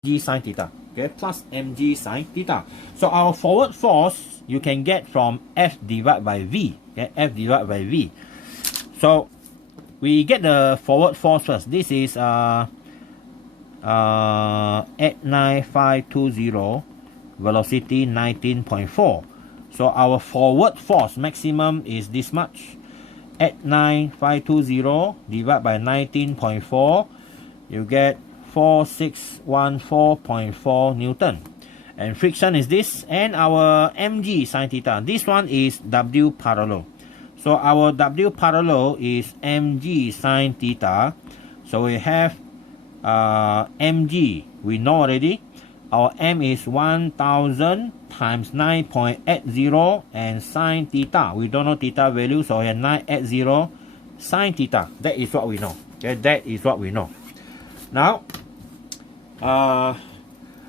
mg sine theta. Okay, plus mg sine theta. So our forward force you can get from F divided by V. Okay, F divided by V. So we get the forward force first. This is 89520, velocity 19.4. So our forward force maximum is this much. 89520 divided by 19.4, you get 4614.4 Newton. And friction is this, and our mg sine theta. This one is W parallel. So our W parallel is mg sine theta. So we have mg, we know already. Our m is 1000 times 9.80, and sine theta, we don't know theta value, so we have 980 sine theta. That is what we know. Okay, that is what we know. Now,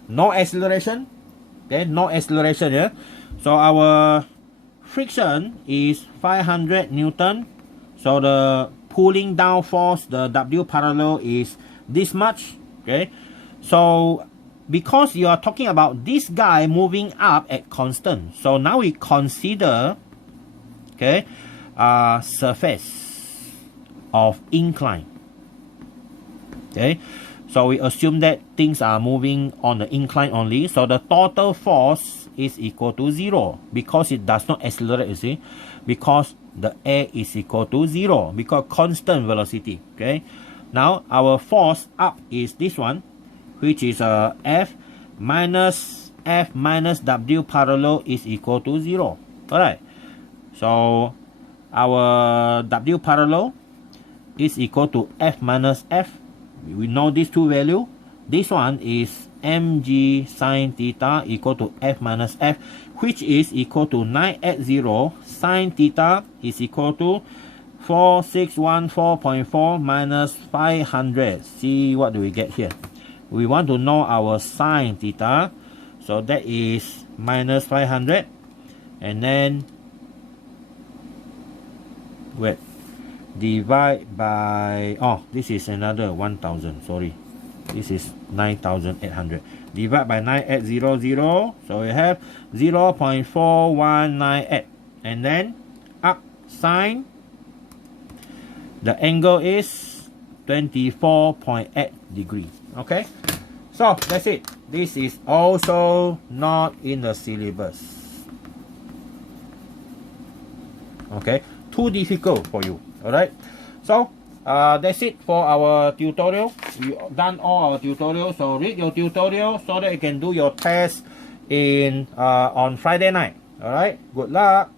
no acceleration. Okay, no acceleration here. So our friction is 500 Newton. So the pulling down force, the W parallel, is this much. Okay, so because you are talking about this guy moving up at constant, so now we consider, okay, surface of incline. Okay, so we assume that things are moving on the incline only, so the total force is equal to 0 because it does not accelerate, you see, because the air is equal to 0 because constant velocity. Okay, now our force up is this one, which is F minus W parallel is equal to 0. Alright, so our W parallel is equal to F minus F. We know these two values. This one is mg sine theta equal to F minus F, which is equal to 980 sine theta is equal to 4614.4 minus 500. See what do we get here? We want to know our sine theta, so that is minus 500, and then wait, divide by, oh, this is another 1000, sorry, this is 9800, divide by 9800, so we have 0.4198, and then up sine, the angle is 24.8 degrees. Okay, so that's it. This is also not in the syllabus. Okay, too difficult for you. All right, so that's it for our tutorial. We done all our tutorials, so read your tutorial so that you can do your test in on Friday night. All right, good luck.